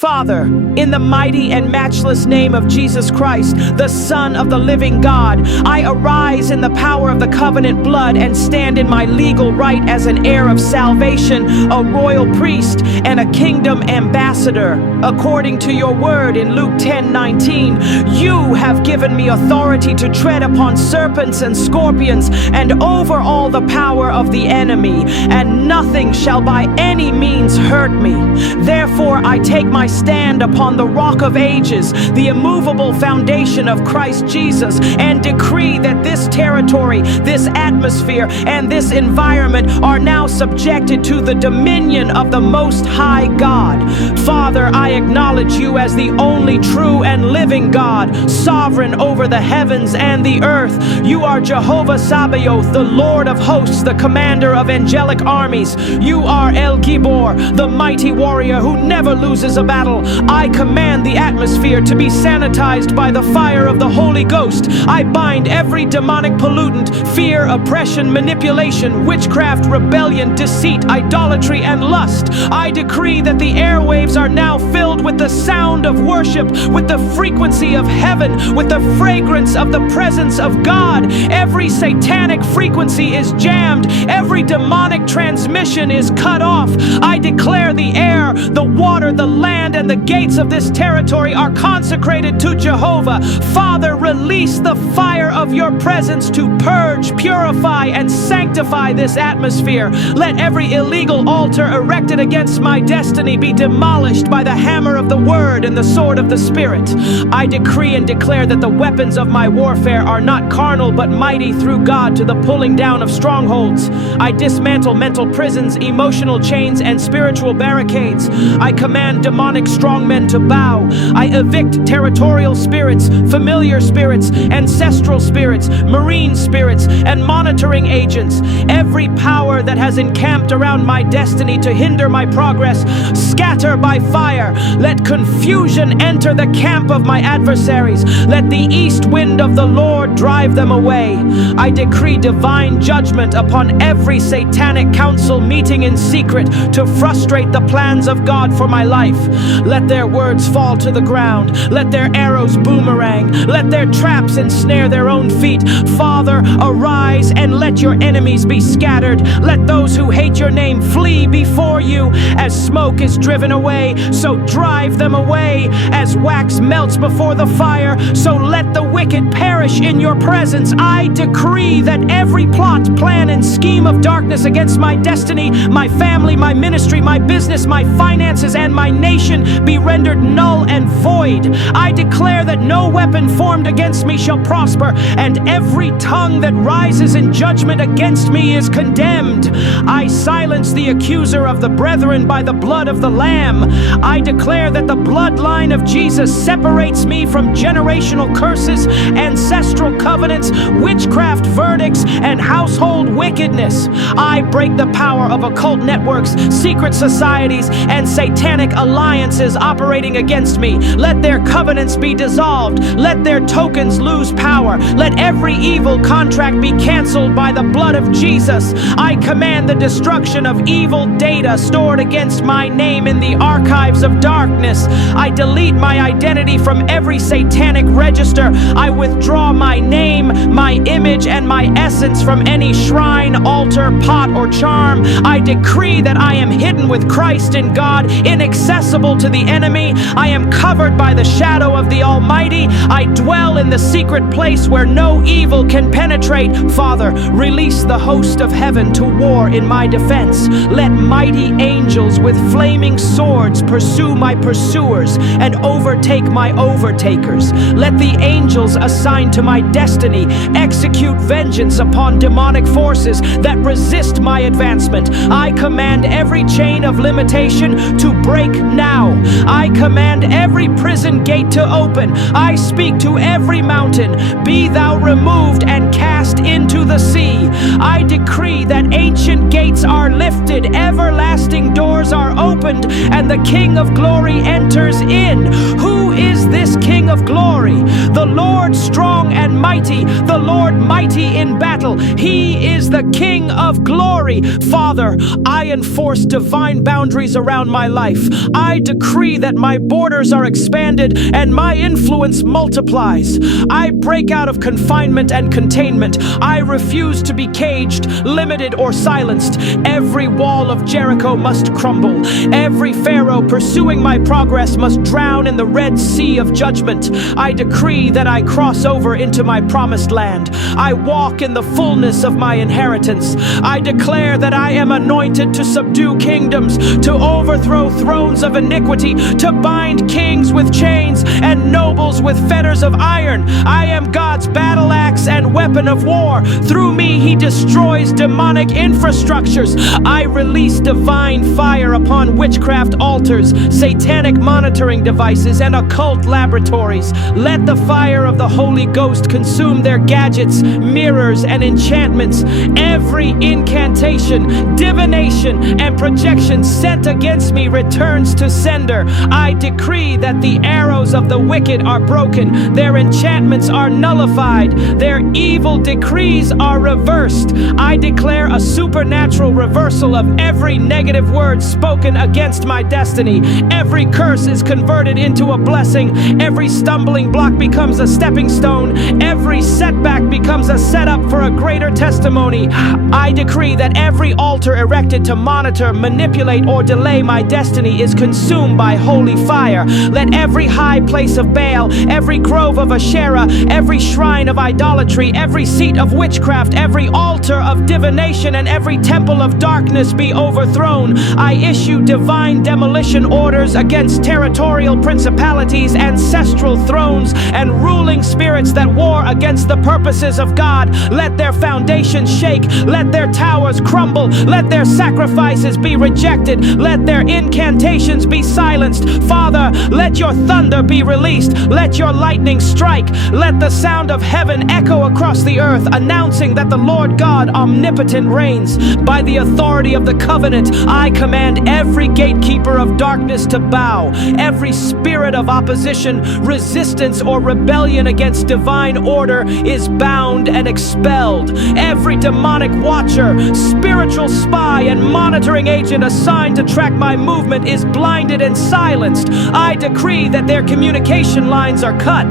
Father, in the mighty and matchless name of Jesus Christ, the Son of the living God, I arise in the power of the covenant blood and stand in my legal right as an heir of salvation, a royal priest, and a kingdom ambassador. According to your word in Luke 10:19, you have given me authority to tread upon serpents and scorpions and over all the power of the enemy, and nothing shall by any means hurt me. Therefore, I take my stand upon the rock of ages, the immovable foundation of Christ Jesus, and decree that this territory, this atmosphere, and this environment are now subjected to the dominion of the Most High God. Father, I acknowledge you as the only true and living God, sovereign over the heavens and the earth. You are Jehovah Sabaoth, the Lord of hosts, the commander of angelic armies. You are El Gibor, the mighty warrior who never loses a battle. I command the atmosphere to be sanitized by the fire of the Holy Ghost. I bind every demonic pollutant, fear, oppression, manipulation, witchcraft, rebellion, deceit, idolatry, and lust. I decree that the airwaves are now filled with the sound of worship, with the frequency of heaven, with the fragrance of the presence of God. Every satanic frequency is jammed. Every demonic transmission is cut off. I declare the air, the water, the land, and the gates of this territory are consecrated to Jehovah. Father, release the fire of your presence to purge, purify, and sanctify this atmosphere. Let every illegal altar erected against my destiny be demolished by the hammer of the word and the sword of the Spirit. I decree and declare that the weapons of my warfare are not carnal but mighty through God to the pulling down of strongholds. I dismantle mental prisons, emotional chains, and spiritual barricades. I command demonic strongmen to bow. I evict territorial spirits, familiar spirits, ancestral spirits, marine spirits, and monitoring agents. Every power that has encamped around my destiny to hinder my progress, scatter by fire. Let confusion enter the camp of my adversaries. Let the east wind of the Lord drive them away. I decree divine judgment upon every satanic council meeting in secret to frustrate the plans of God for my life. Let their words fall to the ground. Let their arrows boomerang. Let their traps ensnare their own feet. Father, arise and let your enemies be scattered. Let those who hate your name flee before you. As smoke is driven away, so drive them away. As wax melts before the fire, so let the wicked perish in your presence. I decree that every plot, plan, and scheme of darkness against my destiny, my family, my ministry, my business, my finances, and my nation be rendered null and void. I declare that no weapon formed against me shall prosper, and every tongue that rises in judgment against me is condemned. I silence the accuser of the brethren by the blood of the Lamb. I declare that the bloodline of Jesus separates me from generational curses, ancestral covenants, witchcraft verdicts, and household wickedness. I break the power of occult networks, secret societies, and satanic alliances operating against me. Let their covenants be dissolved. Let their tokens lose power. Let every evil contract be canceled by the blood of Jesus. I command the destruction of evil data stored against my name in the archives of darkness. I delete my identity from every satanic register. I withdraw my name, my image, and my essence from any shrine, altar, pot, or charm. I decree that I am hidden with Christ in God, inaccessible to the enemy. I am covered by the shadow of the Almighty. I dwell in the secret place where no evil can penetrate. Father, release the host of heaven to war in my defense. Let mighty angels with flaming swords pursue my pursuers and overtake my overtakers. Let the angels assigned to my destiny execute vengeance upon demonic forces that resist my advancement. I command every chain of limitation to break now. I command every prison gate to open. I speak to every mountain, be thou removed and cast into the sea. I decree that ancient gates are lifted, everlasting doors are opened, and the King of glory enters in. Who is this King King of glory, the Lord strong and mighty, the Lord mighty in battle. He is the King of glory. Father, I enforce divine boundaries around my life. I decree that my borders are expanded and my influence multiplies. I break out of confinement and containment. I refuse to be caged, limited, or silenced. Every wall of Jericho must crumble. Every Pharaoh pursuing my progress must drown in the Red Sea of judgment. I decree that I cross over into my promised land. I walk in the fullness of my inheritance. I declare that I am anointed to subdue kingdoms, to overthrow thrones of iniquity, to bind kings with chains and nobles with fetters of iron. I am God's battle axe and weapon of war. Through me, He destroys demonic infrastructures. I release divine fire upon witchcraft altars, satanic monitoring devices, and occult laboratories. Let the fire of the Holy Ghost consume their gadgets, mirrors, and enchantments. Every incantation, divination, and projection sent against me returns to sender. I decree that the arrows of the wicked are broken, their enchantments are nullified, their evil decrees are reversed. I declare a supernatural reversal of every negative word spoken against my destiny. Every curse is converted into a blessing. Every stumbling block becomes a stepping stone. Every setback becomes a setup for a greater testimony. I decree that every altar erected to monitor, manipulate, or delay my destiny is consumed by holy fire. Let every high place of Baal, every grove of Asherah, every shrine of idolatry, every seat of witchcraft, every altar of divination, and every temple of darkness be overthrown. I issue divine demolition orders against territorial principalities, ancestral thrones, and ruling spirits that war against the purposes of God. Let their foundations shake. Let their towers crumble. Let their sacrifices be rejected. Let their incantations be silenced. Father, let your thunder be released. Let your lightning strike. Let the sound of heaven echo across the earth, announcing that the Lord God omnipotent reigns. By the authority of the covenant, I command every gatekeeper of darkness to bow. Every spirit of opposition, resistance, or rebellion against divine order is bound and expelled. Every demonic watcher, spiritual spy, and monitoring agent assigned to track my movement is blinded and silenced. I decree that their communication lines are cut.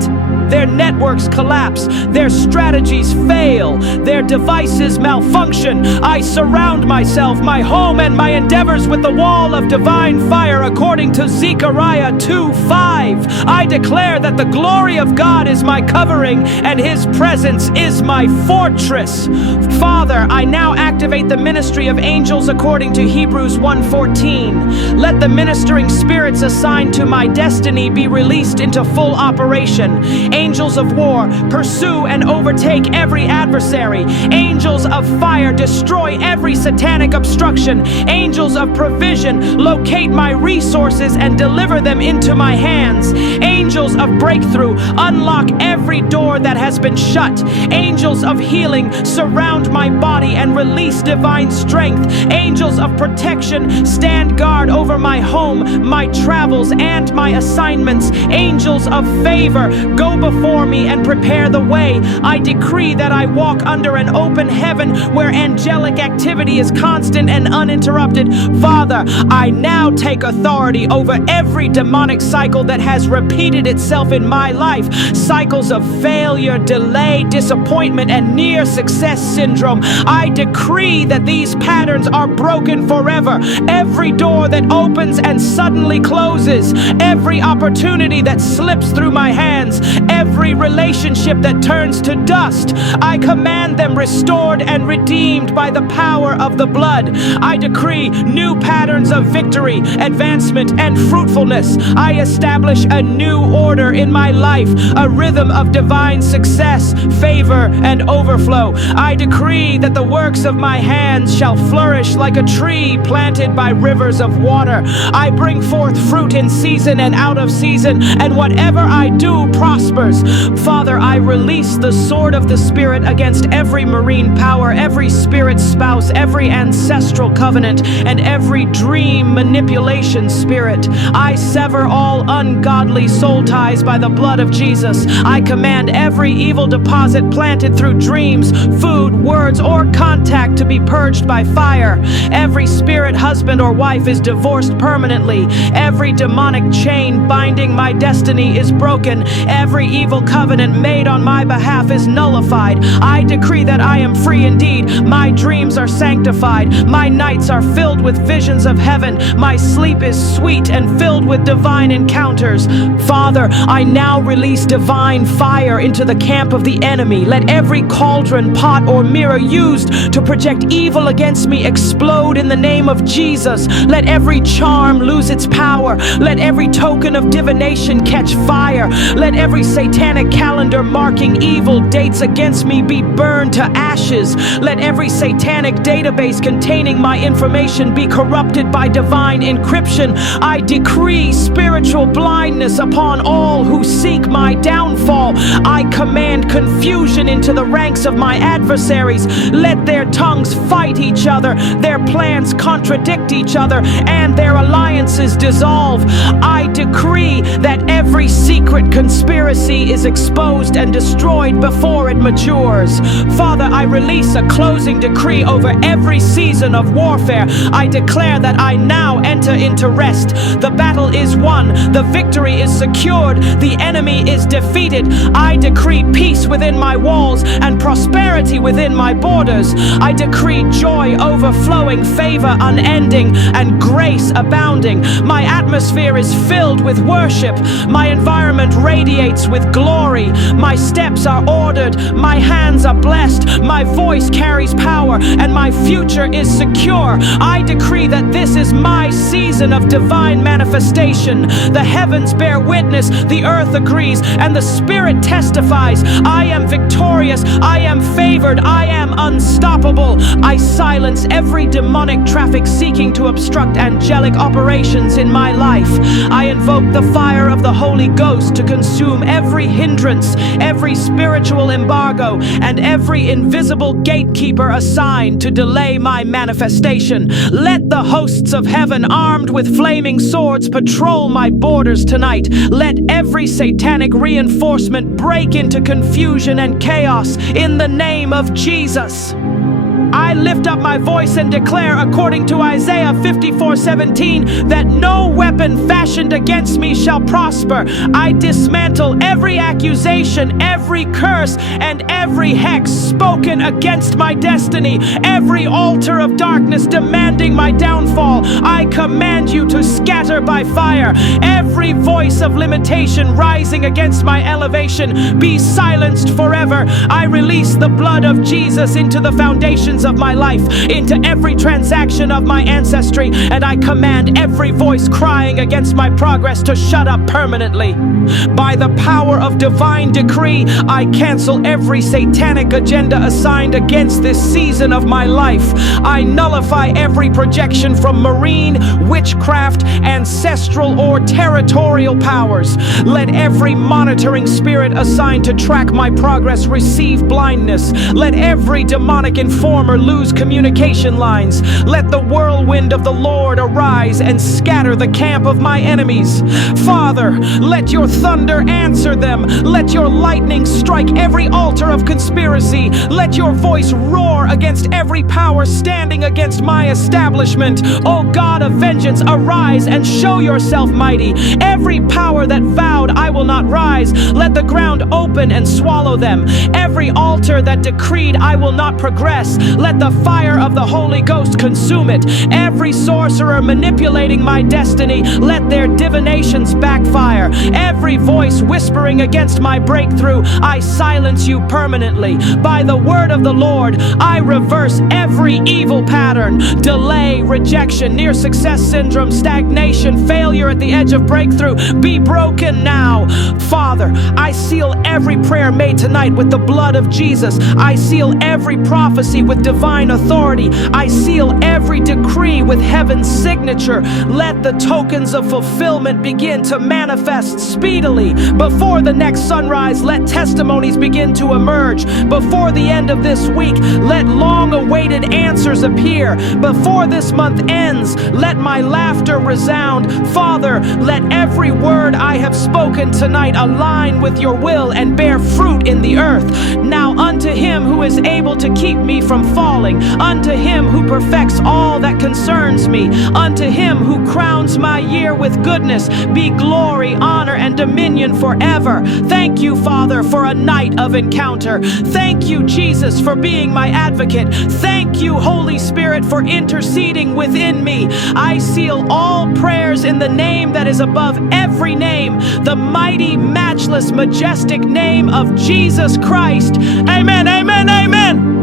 Their networks collapse, their strategies fail, their devices malfunction. I surround myself, my home, and my endeavors with the wall of divine fire according to Zechariah 2:5. I declare that the glory of God is my covering and His presence is my fortress. Father, I now activate the ministry of angels according to Hebrews 1:14. Let the ministering spirits assigned to my destiny be released into full operation. Angels of war, pursue and overtake every adversary. Angels of fire, destroy every satanic obstruction. Angels of provision, locate my resources and deliver them into my hands. Angels of breakthrough, unlock every door that has been shut. Angels of healing, surround my body and release divine strength. Angels of protection, stand guard over my home, my travels, and my assignments. Angels of favor, go before me and prepare the way. I decree that I walk under an open heaven where angelic activity is constant and uninterrupted. Father, I now take authority over every demonic cycle that has repeated itself in my life. Cycles of failure, delay, disappointment, and near success syndrome. I decree that these patterns are broken forever. Every door that opens and suddenly closes, every opportunity that slips through my hands, every relationship that turns to dust, I command them restored and redeemed by the power of the blood. I decree new patterns of victory, advancement, and fruitfulness. I establish a new order in my life, a rhythm of divine success, favor, and overflow. I decree that the works of my hands shall flourish like a tree planted by rivers of water. I bring forth fruit in season and out of season, and whatever I do prospers. encounters. Father, I release the sword of the Spirit against every marine power, every spirit spouse, every ancestral covenant, and every dream manipulation spirit. I sever all ungodly soul ties by the blood of Jesus. I command every evil deposit planted through dreams, food, words, or contact to be purged by fire. Every spirit husband or wife is divorced permanently. Every demonic chain binding my destiny is broken. Every evil covenant made on my behalf is nullified. I decree that I am free indeed. My dreams are sanctified. My nights are filled with visions of heaven. My sleep is sweet and filled with divine encounters. Father, I now release divine fire into the camp of the enemy. Let every cauldron, pot, or mirror used to project evil against me explode in the name of Jesus. Let every charm lose its power. Let every token of divination catch fire. Let every satanic calendar marking evil dates against me be burned to ashes. Let every satanic database containing my information be corrupted by divine encryption. I decree spiritual blindness upon all who seek my downfall. I command confusion into the ranks of my adversaries. Let their tongues fight each other, their plans contradict each other, and their alliances dissolve. I decree that every secret conspiracy is exposed and destroyed before it matures. Father, I release a closing decree over every season of warfare. I declare that I now enter into rest. The battle is won. The victory is secured. The enemy is defeated. I decree peace within my walls and prosperity within my borders. I decree joy overflowing, favor unending, and grace abounding. My atmosphere is filled with worship. My environment radiates with glory. My steps are ordered. My hands are blessed. My voice carries power, and my future is secure. I decree that this is my season of divine manifestation. The heavens bear witness, the earth agrees, and the Spirit testifies. I am victorious. I am favored. I am unstoppable. I silence every demonic traffic seeking to obstruct angelic operations in my life. I invoke the fire of the Holy Ghost to consume every hindrance, every spiritual embargo, and every invisible gatekeeper assigned to delay my manifestation. Let the hosts of heaven armed with flaming swords patrol my borders tonight. Let every satanic reinforcement break into confusion and chaos in the name of Jesus. I lift up my voice and declare, according to Isaiah 54:17, that no weapon fashioned against me shall prosper. I dismantle every accusation, every curse, and every hex spoken against my destiny, every altar of darkness demanding my downfall. I command you to scatter by fire. Every voice of limitation rising against my elevation, be silenced forever. I release the blood of Jesus into the foundations of my life, into every transaction of my ancestry, and I command every voice crying against my progress to shut up permanently. By the power of divine decree, I cancel every satanic agenda assigned against this season of my life. I nullify every projection from marine, witchcraft, ancestral, or territorial powers. Let every monitoring spirit assigned to track my progress receive blindness. Let every demonic informer lose communication lines. Let the whirlwind of the Lord arise and scatter the camp of my enemies. Father, let your thunder answer them. Let your lightning strike every altar of conspiracy. Let your voice roar against every power standing against my establishment. O God of vengeance, arise and show yourself mighty. Every power that vowed I will not rise, let the ground open and swallow them. Every altar that decreed I will not progress, let the fire of the Holy Ghost consume it. Every sorcerer manipulating my destiny, let their divinations backfire. Every voice whispering against my breakthrough, I silence you permanently. By the word of the Lord, I reverse every evil pattern. Delay, rejection, near success syndrome, stagnation, failure at the edge of breakthrough, be broken now. Father, Father, I seal every prayer made tonight with the blood of Jesus. I seal every prophecy with divine authority. I seal every decree with heaven's signature. Let the tokens of fulfillment begin to manifest speedily. Before the next sunrise, let testimonies begin to emerge. Before the end of this week, let long-awaited answers appear. Before this month ends, let my laughter resound. Father, let every word I have spoken tonight align with your will and bear fruit in the earth. Now unto him who is able to keep me from falling, unto him who perfects all that concerns me, unto him who crowns my year with goodness, be glory, honor, and dominion forever. Thank you, Father, for a night of encounter. Thank you, Jesus, for being my advocate. Thank you, Holy Spirit, for interceding within me. I seal all prayers in the name that is above every name, the mighty, matchless, majestic name of Jesus Christ. Amen, amen, amen.